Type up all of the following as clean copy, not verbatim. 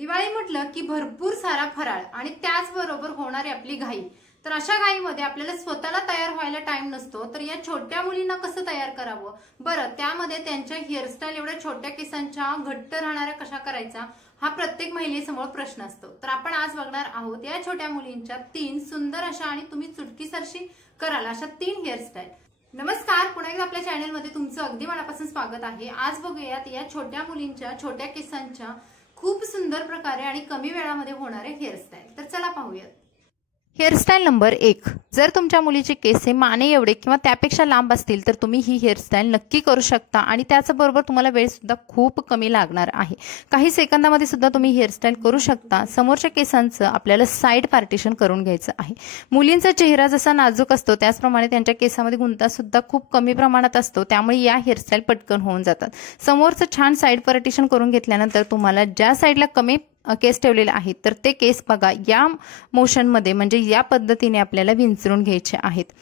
दिवाळी म्हटलं की भरपूर सारा फराळ आणि त्याचबरोबर होणारी आपली घाई। तर अशा घाईमध्ये आपल्याला स्वतःला तयार व्हायला टाइम नसतो। तर या छोट्या मुलींना कसं तयार करावं बरं, त्यामध्ये त्यांच्या हेअरस्टाईल एवढ्या छोट्या केसांच्या घट्ट राहणाऱ्या कशा करायचा हा प्रत्येक महिलेसमोर प्रश्न असतो। तर आपण आज बघणार आहोत या छोट्या मुलींच्या 3 सुंदर अशा आणि तुम्ही चुटकीसरशी कराल अशा 3 हेअरस्टाईल। नमस्कार, पुन्हा एकदा आपल्या चॅनलमध्ये तुमचं अगदी मनापासून स्वागत आहे। आज बघूयात या छोट्या मुलींच्या छोट्या केसांच्या खूप सुंदर प्रकारे आणि कमी वेळामध्ये होणारे हेअरस्टाईल। तर चला पाहूयात। हेअरस्टाईल नंबर 1, जर तुमच्या मुलीचे केस हे माने एवढे किंवा त्यापेक्षा लांब असतील तर तुम्ही ही हेअरस्टाईल नक्की करू शकता आणि त्याचबरोबर तुम्हाला वेळ सुद्धा खूप कमी लागणार आहे। काही सेकंदामध्ये सुद्धा तुम्ही हेअरस्टाईल करू शकता। समोरच्या केसांचं आपल्याला साइड पार्टिशन करून घ्यायचं आहे। मुलींचा चेहरा जसा नाजूक असतो त्याचप्रमाणे त्यांच्या केसामध्ये गुंता सुद्धा खूप कमी प्रमाणात असतो, त्यामुळे या हेअरस्टाईल पटकन होऊन जातात। समोरचं छान साइड पार्टिशन करून घेतल्यानंतर तुम्हाला ज्या साइडला कमी केस ठेवलेले आहेत तर ते केस बघा या मोशनमध्ये म्हणजे या पद्धतीने आपल्याला विंचरून घ्यायचे आहेत।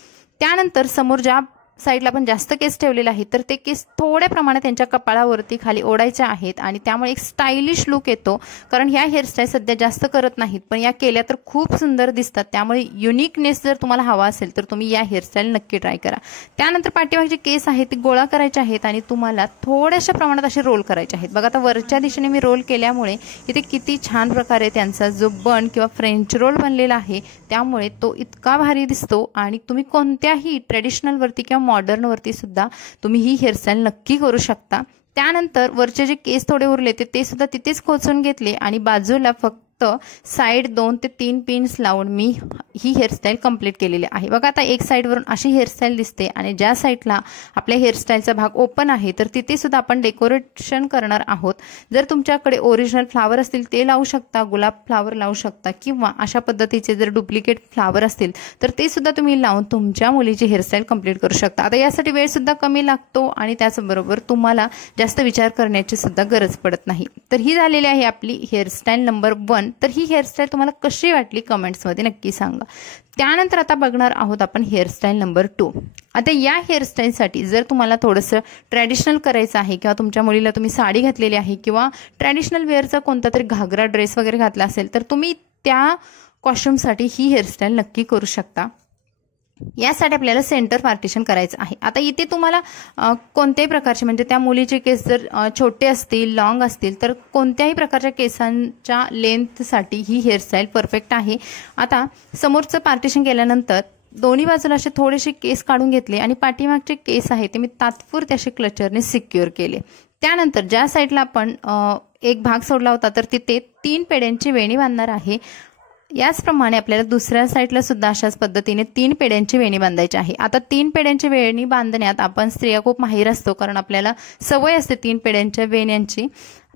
त्यानंतर समोर ज्या साइडला पण जास्त केस ठेवलेले आहेत तर ते केस थोड्या प्रमाणात त्यांच्या कपाळावरती खाली ओढायचे आहेत आणि त्यामुळे एक स्टायलिश लुक येतो। कारण ह्या हेअरस्टाईल सध्या जास्त करत नाहीत, पण या केल्या तर खूप सुंदर दिसतात। त्यामुळे युनिकनेस जर तुम्हाला हवा असेल तर तुम्ही या हेअरस्टाईल नक्की ट्राय करा। त्यानंतर पाठीमागचे केस आहेत ते गोळा करायचे आहेत आणि तुम्हाला थोड्याशा प्रमाणात असे रोल करायचे आहेत। बघा आता वरच्या दिशेने मी रोल केल्यामुळे इथे किती छान प्रकारे त्यांचा जो बन किंवा फ्रेंच रोल बनलेला आहे त्यामुळे तो इतका भारी दिसतो आणि तुम्ही कोणत्याही ट्रेडिशनल वरती किंवा मॉडर्न वरती सुद्धा तुम्ही ही हेअरस्टाईल नक्की करू शकता। त्यानंतर वरचे जे केस थोडे उरले ते सुद्धा तिथेच खोचून घेतले आणि बाजूला फक्त साइड 2 ते 3 पिन्स लावून मी ही हेअरस्टाईल कंप्लीट केलेली आहे। बघा आता एक साइडवरून अशी हेअरस्टाईल दिसते आणि ज्या साइडला आपल्या हेअरस्टाईलचा भाग ओपन आहे तर तिथे सुद्धा आपण डेकोरेशन करणार आहोत। जर तुमच्याकडे ओरिजिनल फ्लावर असतील ते लावू शकता, गुलाब फ्लावर लावू शकता किंवा अशा पद्धतीचे जर डुप्लिकेट फ्लावर असतील तर ते सुद्धा तुम्ही लावून तुमच्या मुलीची हेअरस्टाईल कंप्लीट करू शकता। आता यासाठी वेळ सुद्धा कमी लागतो आणि त्याचबरोबर तुम्हाला जास्त विचार करण्याची सुद्धा गरज पडत नाही। तर ही झालेली आहे आपली हेअरस्टाईल नंबर 1। तर ही हेअरस्टाईल तुम्हाला कशी वाटली कमेंट्समध्ये नक्की सांगा। त्यानंतर आता बघणार आहोत आपण हेअरस्टाईल नंबर 2। आता या हेअरस्टाईलसाठी जर तुम्हाला थोडंसं ट्रॅडिशनल करायचं आहे किंवा तुमच्या मुलीला तुम्ही साडी घातलेली आहे किंवा ट्रॅडिशनल वेअरचा कोणता तरी घागरा ड्रेस वगैरे घातला असेल तर तुम्ही त्या कॉस्ट्युमसाठी ही हेअरस्टाईल नक्की करू शकता। यासाठी आपल्याला सेंटर पार्टिशन करायचं आहे। आता इथे तुम्हाला कोणत्याही प्रकारचे म्हणजे त्या मुलीचे केस जर छोटे असतील, लॉंग असतील तर कोणत्याही प्रकारच्या केसांच्या लेंथसाठी ही हेअरस्टाईल परफेक्ट आहे। आता समोरचं पार्टिशन केल्यानंतर दोन्ही बाजूला असे थोडेसे केस काढून घेतले आणि पाठीमागचे केस आहे ते मी तात्पुरते असे क्लचरने सिक्युअर केले। त्यानंतर ज्या साईडला आपण एक भाग सोडला होता तर तिथे 3 पेड्यांची वेणी बांधणार आहे। याचप्रमाणे आपल्याला दुसऱ्या साईडला सुद्धा अशाच पद्धतीने 3 पेड्यांची वेणी बांधायची आहे। आता 3 पेड्यांची वेणी बांधण्यात आपण स्त्रिया खूप माहिर असतो, कारण आपल्याला सवय असते 3 पेड्यांच्या वेण्यांची।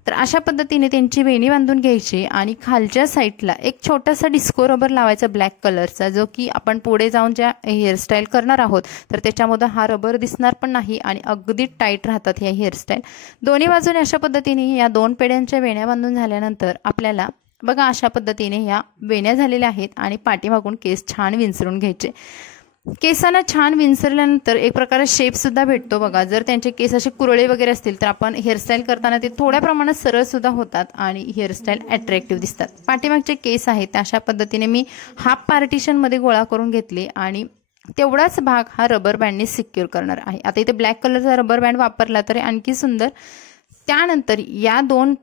तर अशा पद्धतीने त्यांची वेणी बांधून घ्यायची आणि खालच्या साईडला एक छोटासा डिस्को रबर लावायचा ब्लॅक कलरचा, जो की आपण पुढे जाऊन ज्या हेअरस्टाईल करणार आहोत तर त्याच्यामध्ये हा रबर दिसणार पण नाही आणि अगदी टाईट राहतात ह्या हेअरस्टाईल। दोन्ही बाजूने अशा पद्धतीने या 2 पेड्यांच्या वेण्या बांधून झाल्यानंतर आपल्याला बघा अशा पद्धतीने ह्या वेण्या झालेल्या आहेत आणि पाठीमागून केस छान विंचरून घ्यायचे। केसांना छान विंचरल्यानंतर एक प्रकारे शेप सुद्धा भेटतो। बघा जर त्यांचे केस असे कुरळे वगैरे असतील तर आपण हेअरस्टाईल करताना ते थोड्या प्रमाणात सरळ सुद्धा होतात आणि हेअरस्टाईल अट्रॅक्टिव्ह दिसतात। पाठीमागचे केस आहेत अशा पद्धतीने मी हाफ पार्टिशनमध्ये गोळा करून घेतले आणि तेवढाच भाग हा रबर बँडने सिक्युअर करणार आहे। आता इथे ब्लॅक कलरचा रबर बँड वापरला तर आणखी सुंदर। त्यानंतर या 2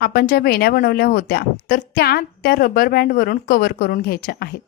आपण ज्या वेण्या बनवल्या होत्या तर त्या रबर बँडवरून कव्हर करून घ्यायच्या आहेत।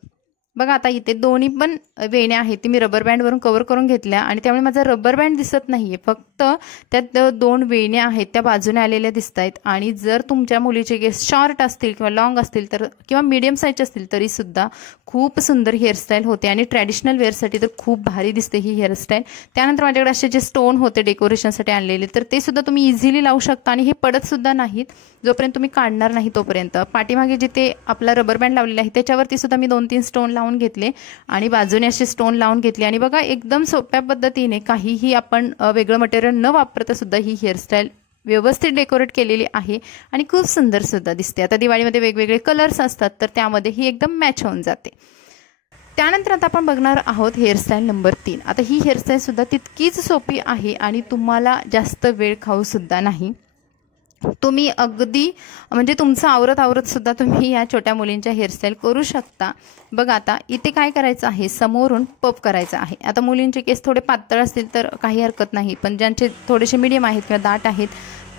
बघा आता इथे दोन्ही पण वेण्या आहेत ते मी रबर बँडवरून कव्हर करून घेतल्या आणि त्यामुळे माझा रबर बँड दिसत नाहीये, फक्त त्यात 2 वेण्या आहेत त्या बाजूने आलेल्या दिसत आहेत। आणि जर तुमच्या मुलीचे केस शॉर्ट असतील किंवा लॉंग असतील तर किंवा मीडियम साईजचे असतील तरी सुद्धा खूप सुंदर हेअरस्टाईल होते आणि ट्रॅडिशनल वेअरसाठी तर खूप भारी दिसते ही हेअरस्टाईल। त्यानंतर माझ्याकडे असे जे स्टोन होते डेकोरेशनसाठी आणलेले तर ते सुद्धा तुम्ही इझिली लावू शकता आणि हे पडत सुद्धा नाहीत जोपर्यंत तुम्ही काढणार नाही तोपर्यंत। पाठीमागे जिथे आपला रबर बँड लावलेला आहे त्याच्यावरती सुद्धा मी 2-3 स्टोन लावून घेतले आणि बाजूने असे स्टोन लावून घेतले आणि बघा एकदम सोप्या पद्धतीने काहीही आपण वेगळं मटेरियल न वापरता सुद्धा ही हेअरस्टाईल व्यवस्थित डेकोरेट केलेली आहे आणि खूप सुंदर सुद्धा दिसते। आता दिवाळीमध्ये वेगवेगळे कलर्स असतात तर त्यामध्ये ही एकदम मॅच होऊन जाते। त्यानंतर आता आपण बघणार आहोत हेअरस्टाईल नंबर 3। आता ही हेअरस्टाईल सुद्धा तितकीच सोपी आहे आणि तुम्हाला जास्त वेळ खाऊ सुद्धा नाही। तुम्ही अगदी म्हणजे तुमचं आवरत सुद्धा तुम्ही या छोट्या मुलींच्या हेअरस्टाईल करू शकता. बघा आता इथे काय करायचं आहे, समोरून पफ करायचं आहे. आता मुलींचे केस थोडे पातळ असतील तर काही हरकत नाही, पण ज्यांचे थोडेसे मीडियम आहेत किंवा दाट आहेत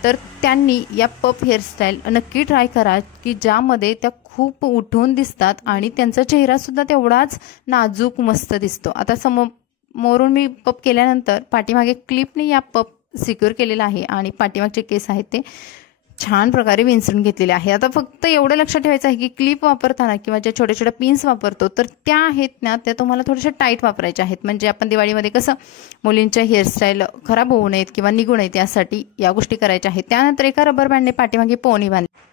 तर त्यांनी या पफ हेअरस्टाईल नक्की ट्राय करा, की ज्यामध्ये त्या खूप उठून दिसतात आणि त्यांचा चेहरासुद्धा तेवढाच नाजूक मस्त दिसतो. आता समोरून मी पफ केल्यानंतर पाठीमागे क्लिपने या पफ सिक्युअर केलेला आहे आणि पाठीमागचे केस आहेत ते छान प्रकारे विंचरून घेतलेले आहे. आता फक्त एवढं लक्षात ठेवायचं आहे की क्लिप वापरताना किंवा ज्या छोट्या छोट्या पिन्स वापरतो तर त्या आहेत ना, त्या तुम्हाला थोड्याशा टाईट वापरायच्या आहेत. म्हणजे आपण दिवाळीमध्ये कसं मुलींच्या हेअरस्टाईल खराब होऊ नयेत किंवा निघू नयेत यासाठी या गोष्टी करायच्या आहेत. त्यानंतर एका रबर बँडने पाठीमागे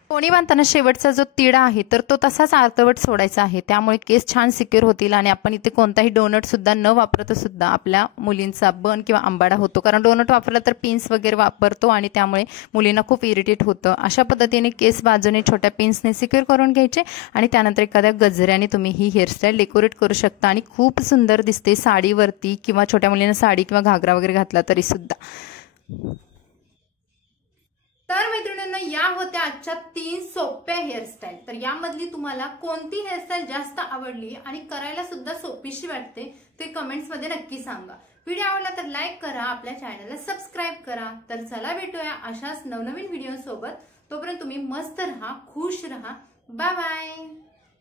पोनी बांधताना शेवटचा जो तिडा आहे तर तो तसाच अर्धवट सोडायचा आहे. त्यामुळे केस छान सिक्युअर होतील आणि आपण इथे कोणताही डोनट सुद्धा न वापरता सुद्धा आपल्या मुलींचा बन किंवा आंबाडा होतो. कारण डोनट वापरला तर पिन्स वगैरे वापरतो आणि त्यामुळे मुलींना खूप इरिटेट होतं. अशा पद्धतीने केस बाजूने छोट्या पिन्सने सिक्युअर करून घ्यायचे आणि त्यानंतर एखाद्या गजऱ्याने तुम्ही ही हेअरस्टाईल डेकोरेट करू शकता आणि खूप सुंदर दिसते साडीवरती किंवा छोट्या मुलींना साडी किंवा घागरा वगैरे घातला तरी सुद्धा. तर मैत्रिणींनो, या होत्या आजच्या 3 सोप्या हेअरस्टाईल. तर यामधली तुम्हाला कोणती हेअरस्टाईल जास्त आवडली आणि करायला सुद्धा सोपीशी वाटते ते कमेंट्स मध्ये नक्की सांगा. व्हिडिओ आवडला तर लाईक करा, आपल्या चॅनलला सबस्क्राईब करा. तर चला भेटूया अशाच नवनवीन व्हिडिओ सोबत. तोपर्यंत तुम्ही मस्त राहा, खुश राहा. Bye bye.